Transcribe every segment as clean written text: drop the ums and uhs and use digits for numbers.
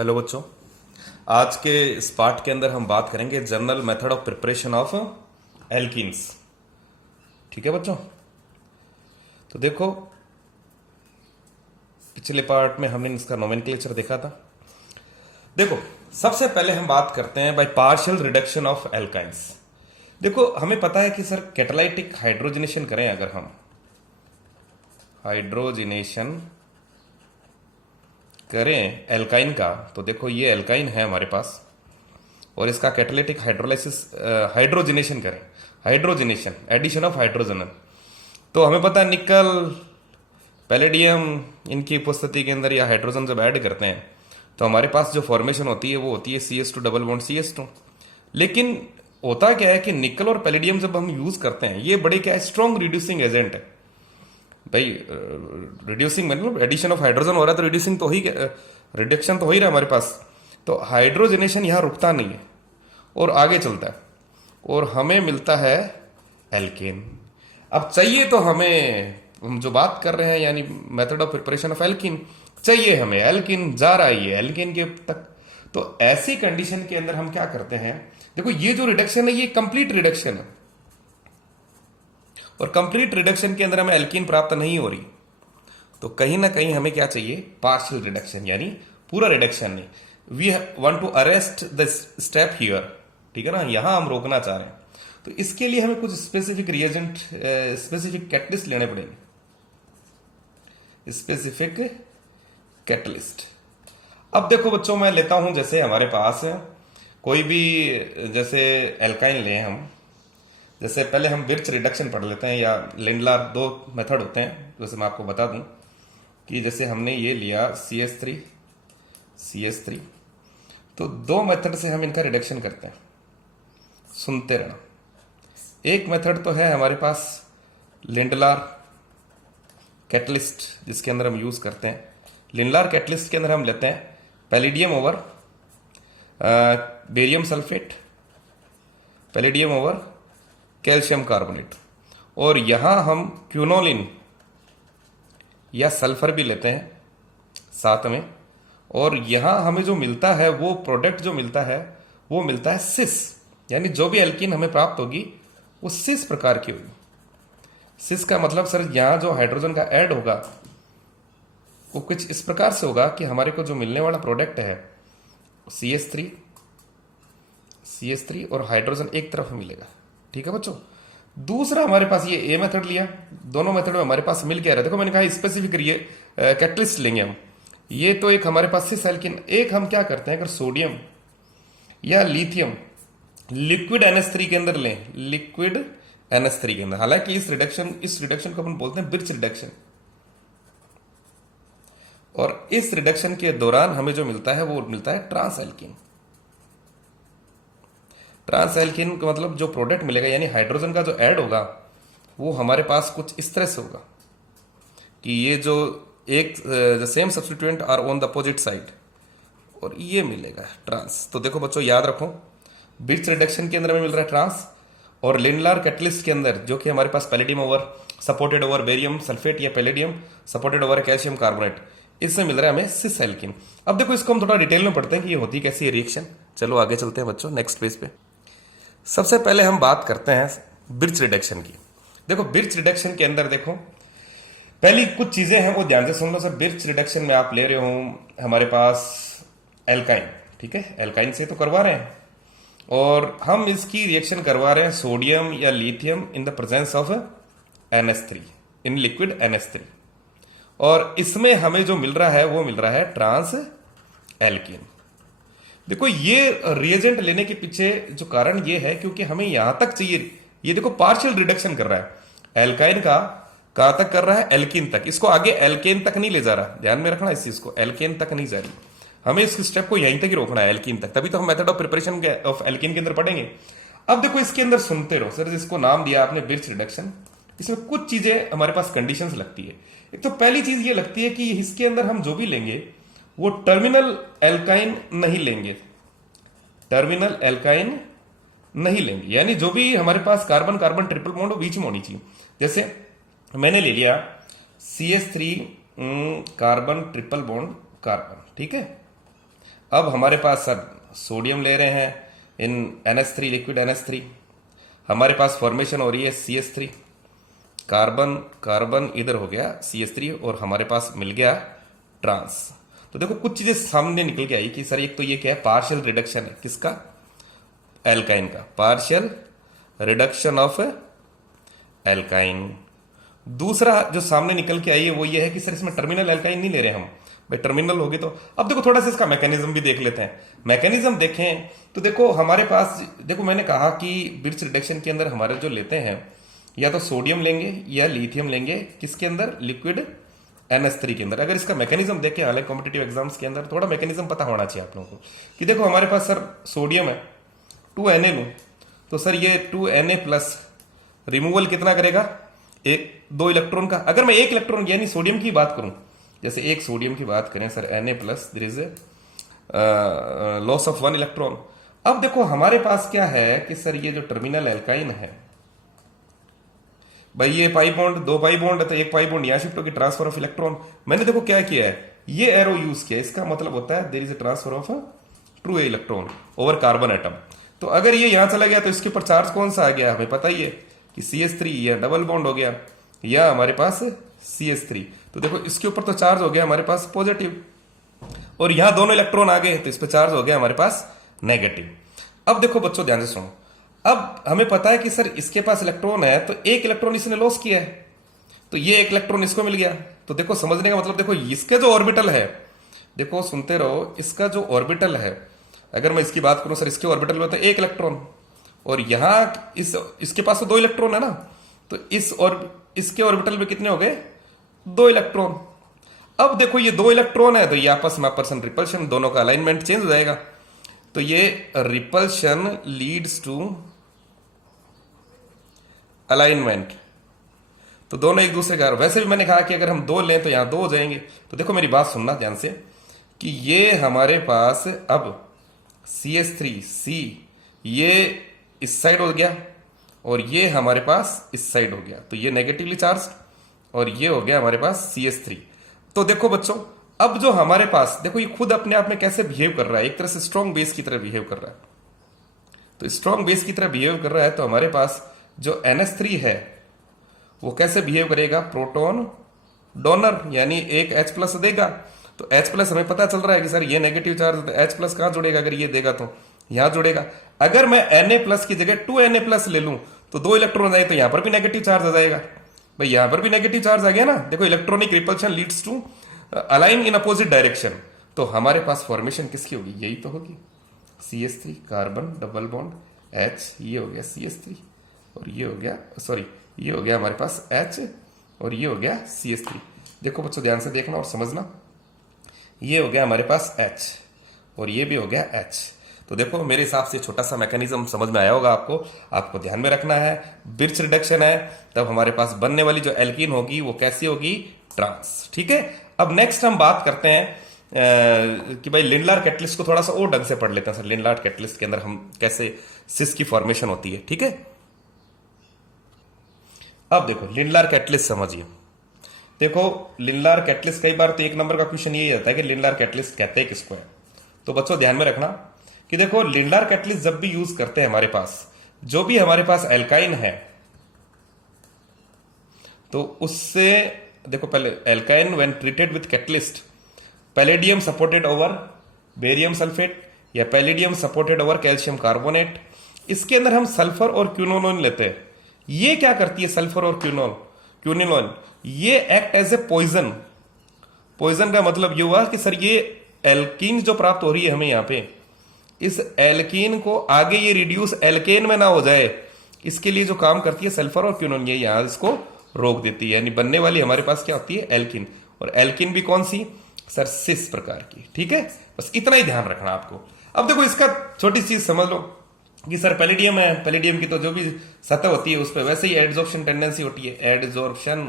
Hello बच्चों। आज के इस पार्ट के अंदर हम बात करेंगे general method of preparation of alkenes. ठीक है बच्चों, तो देखो पिछले पार्ट में हमने इसका नोमेनक्लेचर देखा था। देखो सबसे पहले हम बात करते हैं by partial reduction of alkynes. देखो हमें पता है कि सर कैटालाइटिक हाइड्रोजनेशन करें, अगर हम हाइड्रोजनेशन करें एल्काइन का, तो देखो ये एल्काइन है हमारे पास और इसका कैटालिटिक हाइड्रोलाइसिस हाइड्रोजनेशन करें, हाइड्रोजनेशन एडिशन ऑफ हाइड्रोजन, तो हमें पता है निकल पैलेडियम इनकी उपस्थिति के अंदर या हाइड्रोजन जब ऐड करते हैं तो हमारे पास जो फॉर्मेशन होती है वो होती है CS2 डबल बॉन्ड CS2। लेकिन होता क्या है कि निकल और पैलेडियम जब हम यूज करते हैं ये बड़े क्या है स्ट्रॉन्ग रिड्यूसिंग एजेंट है भाई। रिड्यूसिंग मतलब एडिशन ऑफ हाइड्रोजन हो रहा है तो रिड्यूसिंग तो ही रिडक्शन तो हो ही रहा है हमारे पास, तो हाइड्रोजनेशन यहां रुकता नहीं है और आगे चलता है और हमें मिलता है एल्केन। अब चाहिए तो हमें, हम जो बात कर रहे हैं यानी method of preparation of alkene, चाहिए हमें एल्किन जा रहा है ये एल्किन के तक। तो ऐसी कंडीशन के अंदर हम क्या करते हैं, देखो ये जो रिडक्शन है ये कंप्लीट रिडक्शन है और कंप्लीट रिडक्शन के अंदर हमें एल्कीन प्राप्त नहीं हो रही, तो कहीं ना कहीं हमें क्या चाहिए पार्शियल रिडक्शन, यानी पूरा रिडक्शन नहीं। We want to arrest the step here, ठीक है ना, यहां हम रोकना चाह रहे हैं। तो इसके लिए हमें कुछ स्पेसिफिक रिएजेंट स्पेसिफिक कैटलिस्ट लेने पड़ेंगे, स्पेसिफिक कैटलिस्ट। अब देखो बच्चों मैं लेता हूं जैसे हमारे पास कोई भी जैसे एल्काइन लें हम, जैसे पहले हम बिर्च रिडक्शन पढ़ लेते हैं या लिंडलार, दो मेथड होते हैं। जैसे मैं आपको बता दूं कि जैसे हमने ये लिया CS3 तो दो मेथड से हम इनका रिडक्शन करते हैं, सुनते रहना। एक मेथड तो है हमारे पास लिंडलार कैटलिस्ट जिसके अंदर हम यूज करते हैं। लिंडलार कैटलिस्ट के अंदर हम लेते हैं palladium over barium sulphate, palladium over calcium carbonate, और यहां हम क्यूनोलिन या सल्फर भी लेते हैं साथ में, और यहां हमें जो मिलता है वो प्रोडक्ट जो मिलता है वो मिलता है सिस, यानी जो भी एल्कीन हमें प्राप्त होगी वो सिस प्रकार की होगी। सिस का मतलब सर यहां जो हाइड्रोजन का ऐड होगा वो कुछ इस प्रकार से होगा कि हमारे को जो मिलने वाला प्रोडक्ट है CS3 और हाइड्रोजन एक तरफ मिलेगा। ठीक है बच्चों। दूसरा हमारे पास ये ए मेथड लिया, दोनों मेथड में हमारे पास मिल क्या रहा है, देखो मैंने कहा स्पेसिफिक कैटलिस्ट लेंगे हम। ये तो एक हमारे पास सिस एल्किन, एक हम क्या करते हैं अगर सोडियम या लिथियम लिक्विड NH3 के अंदर लें, लिक्विड NH3 के अंदर, हालांकि इस रिडक्शन को अपन बोलते हैं बिर्च रिडक्शन, और इस रिडक्शन के दौरान हमें जो मिलता है वो मिलता है ट्रांस एल्किन। ट्रांस एल्किन का मतलब जो प्रोडक्ट मिलेगा यानी हाइड्रोजन का जो ऐड होगा वो हमारे पास कुछ इस तरह से होगा कि ये जो एक the same substituent are on the opposite side, और ये मिलेगा ट्रांस। तो देखो बच्चों याद रखो बिर्च रिडक्शन के अंदर हमें मिल रहा है ट्रांस, और लिंडलार कैटलिस्ट के अंदर जो कि हमारे पास palladium over supported over barium sulphate या palladium supported over calcium carbonate, इससे मिल रहा है हमें सिस एल्किन। अब देखो इसको हम थोड़ा डिटेल में पढ़ते हैं कि ये होती कैसी है रिएक्शन। चलो आगे चलते हैं बच्चों नेक्स्ट पेज पे। सबसे पहले हम बात करते हैं बिर्च रिडक्शन की। देखो बिर्च रिडक्शन के अंदर देखो पहली कुछ चीजें हैं वो ध्यान से सुन लो। सर बिर्च रिडक्शन में आप ले रहे हो हमारे पास एल्काइन, ठीक है, एल्काइन से तो करवा रहे हैं और हम इसकी रिएक्शन करवा रहे हैं सोडियम या lithium in the presence of NH3 in liquid NH3, और इसमें हमें जो मिल रहा है वो मिल रहा है ट्रांस एल्किन। देखो ये रिएजेंट लेने के पीछे जो कारण ये है क्योंकि हमें यहां तक चाहिए, ये देखो पार्शियल रिडक्शन कर रहा है एल्काइन का, कहां तक कर रहा है एल्किन तक, इसको आगे एल्केन तक नहीं ले जा रहा, ध्यान में रखना इस चीज को, एल्केन तक नहीं जा रही, हमें इस स्टेप को यहीं तक ही रोकना है एल्किन तक, तभी तो हम method of preparation of alkene के अंदर पढ़ेंगे। अब देखो इसके अंदर सुनते रहो सर, जिसको नाम दिया आपने बिर्च रिडक्शन, इसमें कुछ चीजें हमारे पास कंडीशंस लगती है। एक तो पहली चीज ये लगती है कि इसके अंदर हम जो भी लेंगे वो टर्मिनल एल्काइन नहीं लेंगे, टर्मिनल एल्काइन नहीं लेंगे, यानी जो भी हमारे पास कार्बन कार्बन ट्रिपल बॉन्ड बीच में होनी चाहिए। जैसे मैंने ले लिया CS3 carbon triple bond carbon, ठीक है, अब हमारे पास सर सोडियम ले रहे हैं इन NH3, लिक्विड NH3, हमारे पास फॉर्मेशन हो रही है CH3, कार्बन कार्बन इधर हो गया CH3 और हमारे पास मिल गया ट्रांस। तो देखो कुछ चीजें सामने निकल के आई कि सर एक तो ये क्या है, पार्शियल रिडक्शन है किसका, एल्काइन का, पार्शियल रिडक्शन ऑफ एल्काइन। दूसरा जो सामने निकल के आई है वो ये है कि सर इसमें टर्मिनल एल्काइन नहीं ले रहे हम, भाई टर्मिनल होगी तो। अब देखो थोड़ा सा इसका मैकेनिज्म भी देख लेते हैं। मैकेनिज्म देखें तो देखो हमारे पास, देखो मैंने कहा कि बिर्च रिडक्शन के अंदर हमारे जो लेते हैं या तो सोडियम लेंगे या लिथियम लेंगे, किसके अंदर, लिक्विड NH3 के अंदर। अगर इसका मैकेनिज्म देखें, हालांकि कॉम्पिटेटिव एग्जाम्स के अंदर थोड़ा मैकेनिज्म पता होना चाहिए आप लोगों को कि देखो हमारे पास सर सोडियम है, 2Na लूं तो सर ये 2Na प्लस रिमूवल कितना करेगा, दो इलेक्ट्रॉन का। अगर मैं एक इलेक्ट्रॉन यानी सोडियम की बात करूं, जैसे एक सोडियम की बात करें sir Na plus, there is loss of 1 electron. अब देखो हमारे पास क्या है कि सर ये जो टर्मिनल एल्काइन है, भाई ये पाई बॉन्ड, दो पाई बॉन्ड है तो एक पाई बॉन्ड यहां शिफ्ट होगी, ट्रांसफर ऑफ इलेक्ट्रॉन। मैंने देखो क्या किया है, ये एरो यूज किया, इसका मतलब होता है there is a transfer of true electron over carbon atom. तो अगर ये यहां चला गया तो इसके ऊपर चार्ज कौन सा आ गया, हमें पता ही है कि CH3, या डबल बॉन्ड हो गया या हमारे पास CH3। तो देखो इसके ऊपर तो चार्ज हो गया हमारे पास पॉजिटिव, और यहां दोनों इलेक्ट्रॉन आ गए तो इस पर चार्ज हो गया हमारे पास नेगेटिव। अब देखो बच्चों ध्यान से सुनो, अब हमें पता है कि सर इसके पास इलेक्ट्रॉन है तो एक इलेक्ट्रॉन इसने लॉस किया है, तो ये एक इलेक्ट्रॉन इसको मिल गया। तो देखो समझने का मतलब, देखो इसके जो ऑर्बिटल है, देखो सुनते रहो, इसका जो ऑर्बिटल है, अगर मैं इसकी बात करूं सर इसके ऑर्बिटल में तो एक इलेक्ट्रॉन, और यहां इसके पास तो दो इलेक्ट्रॉन है ना, तो इसके ऑर्बिटल में कितने हो गए, दो इलेक्ट्रॉन। अब देखो ये दो इलेक्ट्रॉन है तो ये आपस में अपर्सन रिपल्शन, दोनों का अलाइनमेंट चेंज हो जाएगा, तो ये रिपल्शन लीड्स टू अलाइनमेंट, तो दोनों एक दूसरे का। वैसे भी मैंने कहा कि अगर हम दो लें तो यहां दो हो जाएंगे। तो देखो मेरी बात सुनना ध्यान से कि ये हमारे पास अब CH3C ये इस साइड हो गया और ये हमारे पास इस साइड हो गया, तो ये नेगेटिवली चार्ज और ये हो गया हमारे पास CH3। तो देखो बच्चों अब जो हमारे पास, देखो ये खुद अपने आप में कैसे बिहेव कर रहा है, एक तरह से स्ट्रॉन्ग बेस की तरह बिहेव कर रहा है। तो स्ट्रॉन्ग बेस की तरह बिहेव कर रहा है तो हमारे पास जो NH3 है वो कैसे बिहेव करेगा, प्रोटॉन डोनर, यानी एक H प्लस देगा। तो H प्लस हमें पता चल रहा है कि सर ये नेगेटिव चार्ज, तो H प्लस कहां जुड़ेगा, अगर ये देगा तो यहां जुड़ेगा। अगर मैं Na प्लस की जगह 2Na प्लस ले लूं तो दो इलेक्ट्रॉन आए तो यहां पर भी नेगेटिव चार्ज आ जाएगा, भाई यहां पर भी नेगेटिव चार्ज आ गया ना। देखो electronic repulsion leads to align in opposite direction, तो हमारे पास फॉर्मेशन किसकी होगी, यही तो होगी, CH3 carbon double bond H, ये हो गया CH3 और ये हो गया, सॉरी ये हो गया हमारे पास H और ये हो गया CH3। देखो बच्चों ध्यान से देखना और समझना, ये हो गया हमारे पास H और ये भी हो गया H। तो देखो मेरे हिसाब से छोटा सा मैकेनिज्म समझ में आया होगा आपको ध्यान में रखना है। बिर्च रिडक्शन है तब हमारे पास बनने वाली जो एल्कीन होगी वो कैसी होगी, ट्रांस, ठीक है। अब नेक्स्ट हम बात करते हैं कि भाई लिंडलार कैटलिस्ट को थोड़ा सा और ढंग से पढ़ लेते हैं सर, लिंडलार कैटलिस्ट के अंदर हम कैसे सिस की फॉर्मेशन होती है, ठीक है। अब देखो लिंडलार कैटलिस्ट समझिए, देखो लिंडलार कैटलिस्ट कई बार तो एक नंबर का क्वेश्चन यही रहता है कि लिंडलार कैटलिस्ट कहते हैं किसको है। तो बच्चों ध्यान में रखना कि देखो लिंडलार कैटलिस्ट जब भी यूज करते हैं हमारे पास, जो भी हमारे पास एल्काइन है तो उससे देखो पहले alkyne when treated with catalyst, palladium supported over barium sulphate या palladium supported over calcium carbonate, इसके अंदर हम सल्फर और क्यूनोलोन लेते हैं। ये क्या करती है सल्फर और क्यूनिलोन, ये act as a poison. Poison का मतलब ये हुआ कि सर ये एल्कीन जो प्राप्त हो रही है हमें यहां पे, इस एल्कीन को आगे ये रिड्यूस एल्केन में ना हो जाए, इसके लिए जो काम करती है सल्फर और क्यूनोन, ये यहां इसको रोक देती है, यानी बनने वाली हमारे पास क्या होती है, एल्कीन। और एल्कीन भी कौन सी, सर सिस प्रकार की, ठीक है। बस इतना ही ध्यान रखना आपको। अब देखो इसका छोटी चीज समझ लो कि सर पैलेडियम है, पैलेडियम की तो जो भी सतह होती है उस पर वैसे ही एडजॉर्प्शन टेंडेंसी होती है। एडजॉर्प्शन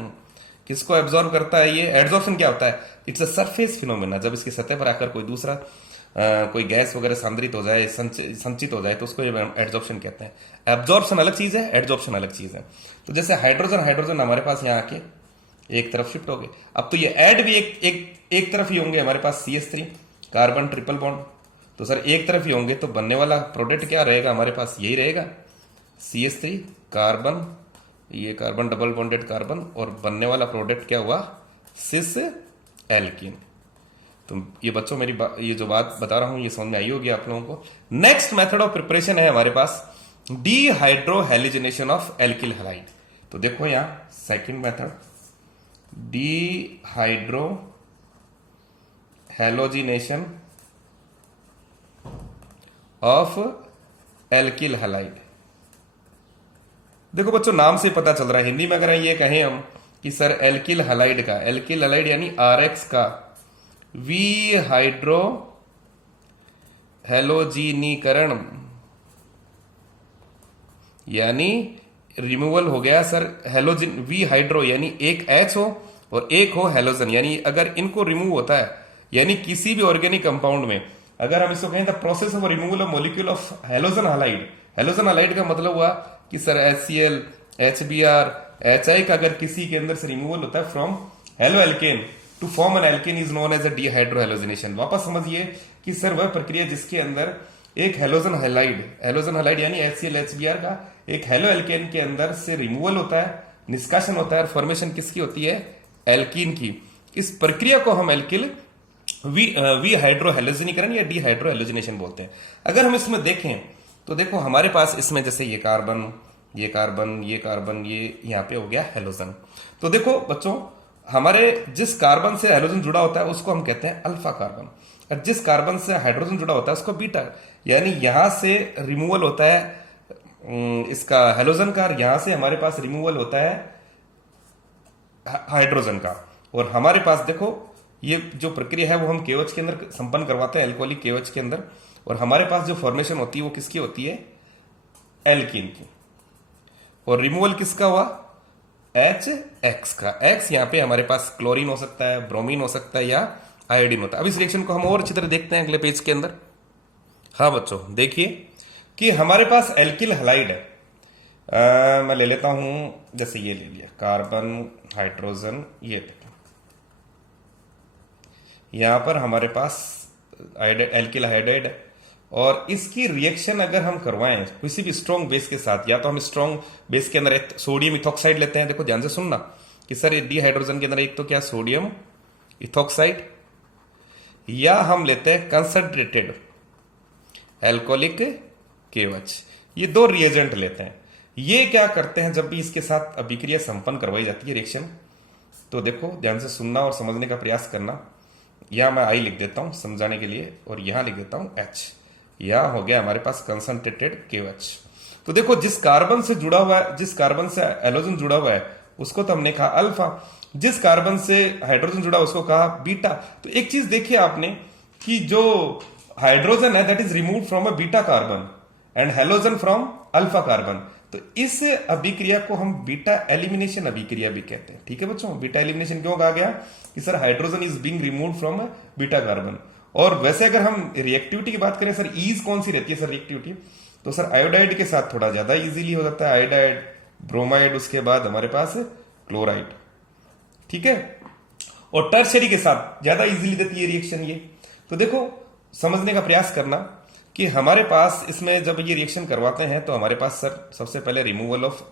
किसको एब्जॉर्ब करता है, ये एडजॉर्प्शन क्या होता है, इट्स अ सरफेस फिनोमेना। जब इसकी सतह पर आकर कोई दूसरा कोई गैस वगैरह सांद्रित हो जाए, संचित हो जाए तो उसको एडजॉर्प्शन कहते हैं। एब्जॉर्प्शन अलग चीज है, एडजॉर्प्शन अलग चीज है। तो जैसे हाइड्रोजन हमारे पास यहाँ आके एक तरफ शिफ्ट हो गए, अब तो ये ऐड भी एक तरफ ही होंगे हमारे पास, CH3 कार्बन ट्रिपल बॉन्ड तो सर एक तरफ ही होंगे तो बनने वाला प्रोडक्ट क्या रहेगा हमारे पास, यही रहेगा CH3 कार्बन, ये कार्बन डबल बॉन्डेड कार्बन, और बनने वाला प्रोडक्ट क्या हुआ, सिस एल्कीन। तो ये बच्चों मेरी ये जो बात बता रहा हूं ये समझ में आई होगी आप लोगों को। नेक्स्ट मेथड ऑफ प्रिपरेशन है हमारे पास डीहाइड्रोहेलोजिनेशन ऑफ एल्किल हैलाइड। तो देखो यहां second method dehydro halogenation of alkyl halide. देखो बच्चों नाम से पता चल रहा है, हिंदी में अगर ये कहें हम कि सर एल्किल हैलाइड का, एल्किल हैलाइड यानी RX का वी हाइड्रो हेलोजीनीकरण यानी रिमूवल हो गया सर हेलोजिन, वी हाइड्रो यानी एक H हो और एक हो हेलोजन, यानी अगर इनको रिमूव होता है यानी किसी भी ऑर्गेनिक कंपाउंड में अगर हम इसको कहें the process of removal of molecule of halogen halide. Halogen halide का मतलब हुआ कि सर HCl, HBr, HI का अगर किसी के अंदर से रिमूवल होता है from haloalkane to form an alkene is known as a dehydrohalogenation. वापस समझिए कि सर वह प्रक्रिया जिसके अंदर एक हेलोजन हैलाइड यानी HCl, HBr का एक हेलो एल्केन के अंदर से रिमूवल होता है, निष्कासन होता है और फॉर्मेशन किसकी होती है, एल्कीन की। इस प्रक्रिया को हम एल्किल वी हाइड्रोहेलोजिनीकरण या डीहाइड्रोहेलोजिनेशन बोलते हैं। अगर हम इसमें देखें तो देखो हमारे पास इसमें जैसे ये कार्बन, ये कार्बन, ये कार्बन, ये यहाँ पे हो गया हेलोजन। तो देखो बच्चों हमारे जिस कार्बन से हेलोजन जुड़ा होता है उसको हम कहते हैं अल्फा कार्बन, और जिस कार्बन से हाइड्रोजन जुड़ा होता है उसको बीटा। यानी यहां से रिमूवल होता है इसका हेलोजन का, यहां से हमारे पास रिमूवल होता है हाइड्रोजन का। और हमारे पास देखो ये जो प्रक्रिया है वो हम KOH के अंदर संपन्न करवाते हैं, एल्कोहलिक KOH के अंदर, और हमारे पास जो फॉर्मेशन होती है वो किसकी होती है, एल्कीन की। और रिमूवल किसका हुआ, HX का। X यहां पे हमारे पास क्लोरीन हो सकता है, ब्रोमीन हो सकता है या आयोडीन होता है। अब इस रिएक्शन को हम और अच्छी तरह देखते हैं अगले पेज के अंदर। हाँ बच्चों देखिए कि हमारे पास एल्किल हैलाइड है, मैं ले लेता हूं जैसे ये ले लिया कार्बन हाइड्रोजन, ये यहां पर हमारे पास एल्किल हाइड्राइड है, और इसकी रिएक्शन अगर हम करवाएं किसी भी स्ट्रॉन्ग बेस के साथ, या तो हम स्ट्रॉन्ग बेस के अंदर सोडियम इथॉक्साइड लेते हैं। देखो ध्यान से सुनना कि सर डी हाइड्रोजन के अंदर एक तो क्या सोडियम इथॉक्साइड, या हम लेते हैं कंसंट्रेटेड एल्कोहलिक KOH। ये दो रिएजेंट लेते हैं। ये क्या करते हैं जब भी इसके साथ अभिक्रिया संपन्न करवाई जाती है रिएक्शन, तो देखो ध्यान से सुनना और समझने का प्रयास करना। यहां मैं I लिख देता हूं समझाने के लिए, और यहां लिख देता हूं H। यह हो गया हमारे पास कंसंट्रेटेड KOH। तो देखो जिस कार्बन से जुड़ा हुआ है, जिस कार्बन से हेलोजन जुड़ा हुआ है उसको तो हमने कहा अल्फा, जिस कार्बन से हाइड्रोजन जुड़ा उसको कहा बीटा। तो एक चीज देखिए आपने कि जो हाइड्रोजन है that is removed from a beta carbon and halogen from alpha carbon. तो इस अभिक्रिया को हम बीटा एलिमिनेशन अभिक्रिया भी कहते हैं। ठीक है बच्चों, बीटा एलिमिनेशन क्यों कहा गया कि sir hydrogen is being removed from a beta carbon. और वैसे अगर हम रिएक्टिविटी की बात करें, सर ईज कौन सी रहती है सर रिएक्टिविटी, तो सर आयोडाइड के साथ थोड़ा ज्यादा इजीली हो जाता है, आयोडाइड, ब्रोमाइड, उसके बाद हमारे पास क्लोराइड। ठीक है, और टर्शरी के साथ ज्यादा इजीली देती है रिएक्शन ये। तो देखो समझने का प्रयास करना कि हमारे पास इसमें जब ये रिएक्शन करवाते हैं तो हमारे पास सर सबसे पहले removal of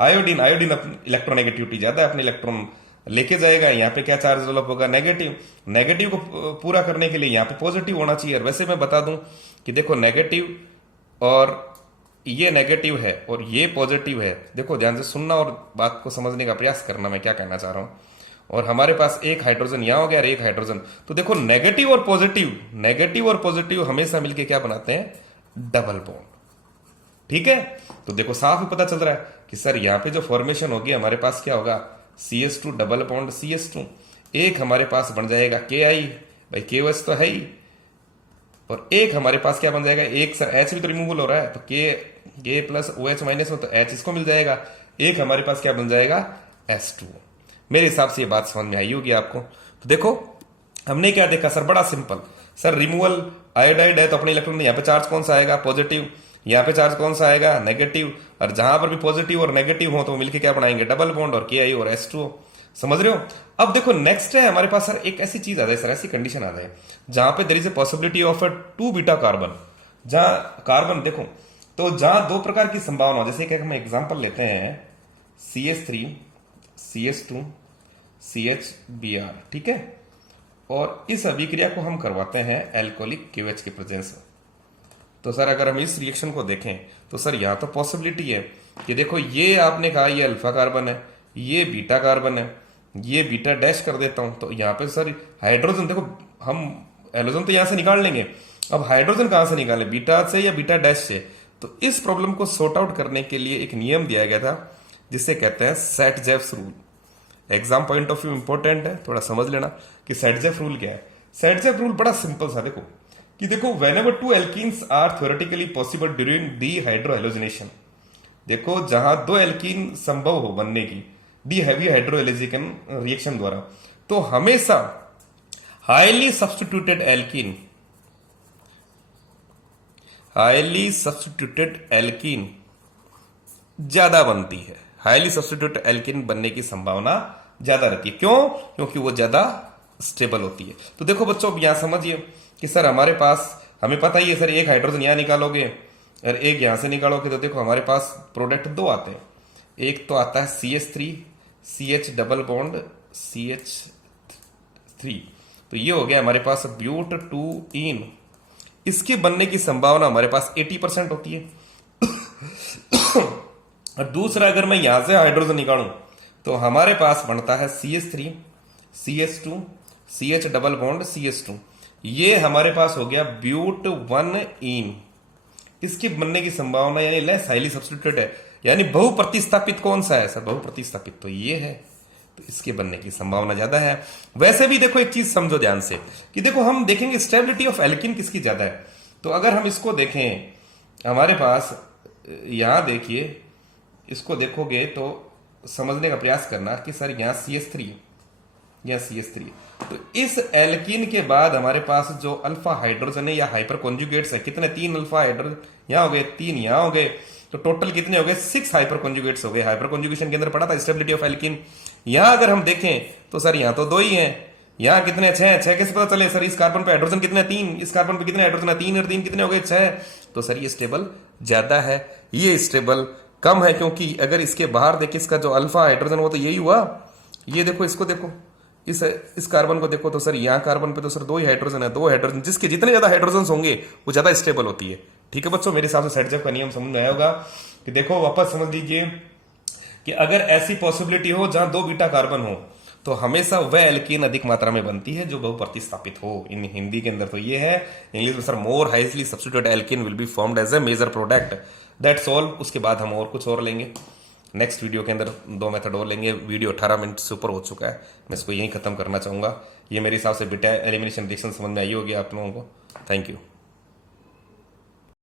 iodine. Iodine electronegativity ज्यादा है, अपने इलेक्ट्रॉन लेके जाएगा। यहाँ पे क्या चार्ज डेवलप होगा, नेगेटिव। नेगेटिव को पूरा करने के लिए यहाँ पे पॉजिटिव होना चाहिए। और वैसे मैं बता दूं कि देखो नेगेटिव और ये नेगेटिव है और ये पॉजिटिव है। देखो ध्यान से सुनना और बात को समझने का प्रयास करना मैं क्या कहना चाह रहा हूं। और हमारे पास एक हाइड्रोजन यहां हो गया और एक हाइड्रोजन, तो देखो नेगेटिव और पॉजिटिव हमेशा मिलके क्या बनाते हैं, डबल बॉन्ड। ठीक है, तो देखो साफ ही पता चल रहा है कि सर यहां पे जो फॉर्मेशन होगी हमारे पास क्या होगा, CH2 डबल बॉन्ड CH2। एक हमारे पास बन जाएगा KI, भाई KOH तो है ही, और एक हमारे पास क्या बन जाएगा, एक सर H भी तो रिमूवल हो रहा है, तो K प्लस OH माइनस में तो H इसको मिल जाएगा। एक हमारे पास क्या बन जाएगा, H2। मेरे हिसाब से ये बात समझ में आई होगी आपको। तो देखो हमने क्या देखा सर, बड़ा सिंपल सर, रिमूवल आयोडाइड है तो अपने इलेक्ट्रॉन यहाँ पे चार्ज कौन सा आएगा, पॉजिटिव। यहाँ पे चार्ज कौन सा आएगा, नेगेटिव। और जहां पर भी पॉजिटिव और नेगेटिव हो तो मिलके क्या बनाएंगे, डबल बॉन्ड, और KI और H2। समझ रहे हो? अब देखो नेक्स्ट है हमारे पास सर एक ऐसी चीज आ जाए सर, ऐसी कंडीशन आ जाए जहां पे there is a possibility of 2 beta carbon, जहां कार्बन देखो तो जहां दो प्रकार की संभावना हो, जैसे कि हम एग्जांपल लेते हैं CH3 CH2 CHBr, ठीक है, और इस अभिक्रिया को हम करवाते हैं एल्कोहलिक KOH के प्रेजेंस में। तो सर अगर हम इस रिएक्शन को देखें तो सर यहाँ तो पॉसिबिलिटी है कि देखो ये आपने कहा ये अल्फा कार्बन है, ये बीटा कार्बन है, ये बीटा डैश कर देता हूं, तो यहाँ पे सर हाइड्रोजन देखो हम एलोजन तो यहाँ से निकाल लेंगे, अब हाइड्रोजन कहां से निकालें, बीटा से या बीटा डैश से? तो इस प्रॉब्लम को सॉर्ट आउट करने के लिए एक नियम दिया गया था जिसे कहते हैं Saytzeff's rule. Exam point of view important है, थोड़ा समझ लेना कि सेट-जेव रूल क्या है। सेट-जेव रूल बड़ा सिंपल सा देखो कि देखो whenever 2 alkenes are theoretically possible during dehydrohalogenation, देखो जहां 2 एल्कीन संभव हो बनने की डी हैवी हाइड्रोहेलोजिकन रिएक्शन द्वारा, तो हमेशा हाईली सब्स्टिट्यूटेड एल्कीन ज्यादा बनती है, हाईली सब्स्टिट्यूटेड एल्कीन बनने की संभावना ज्यादा रहती है। क्यों? क्योंकि वो ज्यादा स्टेबल होती है। तो देखो बच्चों अब यहां समझिए कि सर हमारे पास हमें पता ही है सर एक हाइड्रोजन यहां निकालोगे और एक यहां से निकालोगे तो देखो हमारे पास प्रोडक्ट दो आते हैं, एक तो आता है CH3 CH double bond CH3, तो ये हो गया हमारे पास ब्यूट 2 इन, इसके बनने की संभावना हमारे पास 80% होती है। और दूसरा अगर मैं यहां से हाइड्रोजन निकालूं तो हमारे पास बनता है CH3 CH2 CH double bond CH2, ये हमारे पास हो गया ब्यूट 1 इन, इसकी बनने की संभावना यानी लेस हाईली सब्स्टिट्यूटेड है, यानी बहुप्रतिस्थापित कौन सा है सर? बहुप्रतिस्थापित तो ये है, तो इसके बनने की संभावना ज्यादा है। वैसे भी देखो एक चीज समझो ध्यान से कि देखो हम देखेंगे स्टेबिलिटी ऑफ एल्कीन किसकी ज्यादा है, तो अगर हम इसको देखें हमारे पास यहां देखिए, इसको देखोगे तो समझने का प्रयास करना कि सर यहां CH3 या CH3, तो इस एल्कीन के बाद हमारे पास जो अल्फा हाइड्रोजन है या हाइपर कॉन्जुगेट्स है, कितने? 3 अल्फा हाइड्रोजन यहां हो गए, 3 यहां हो गए, तो टोटल कितने हो गए? 6 हाइपर कॉन्जुगेट्स हो गए। हाइपर कॉन्जुगेशन के अंदर पढ़ा था स्टेबिलिटी ऑफ एल्कीन। यहां अगर हम देखें तो सर यहां तो 2 ही हैं, यहां कितने? 6 कैसे पता चले सर? इस कार्बन पे हाइड्रोजन कितने? 3, इस कार्बन पे कितने हाइड्रोजन है? 3 और 3 कितने हो गए? 6, तो सर ये स्टेबल ज्यादा है, ये स्टेबल कम है, क्योंकि अगर इसके बाहर देखिए इसका जो अल्फा हाइड्रोजन वो तो यही हुआ, ये देखो इसको देखो, इस कार्बन को देखो तो सर यहाँ कार्बन पे तो सर 2 ही हाइड्रोजन है, 2 हाइड्रोजन, जिसके जितने ज्यादा हाइड्रोजन होंगे वो ज्यादा स्टेबल होती है। ठीक है बच्चों, मेरे हिसाब से सेट-जेव का नियम समझ में आया होगा कि देखो वापस समझ लीजिए कि अगर ऐसी पॉसिबिलिटी हो जहां 2 बीटा कार्बन हो तो हमेशा वह एल्कीन अधिक मात्रा में बनती है जो बहुप्रतिस्थापित हो। इन हिंदी के अंदर तो ये है, इंग्लिश में sir more highly substituted alkene will be formed as a major product, that's all. उसके बाद हम और कुछ और लेंगे नेक्स्ट वीडियो के अंदर, 2 मेथड और लेंगे। वीडियो 18 मिनट से ऊपर हो चुका है, मैं इसको यहीं खत्म करना चाहूंगा। ये मेरे हिसाब से बीटा एलिमिनेशन रिएक्शन समझ में आई होगी आप लोगों को। Thank you.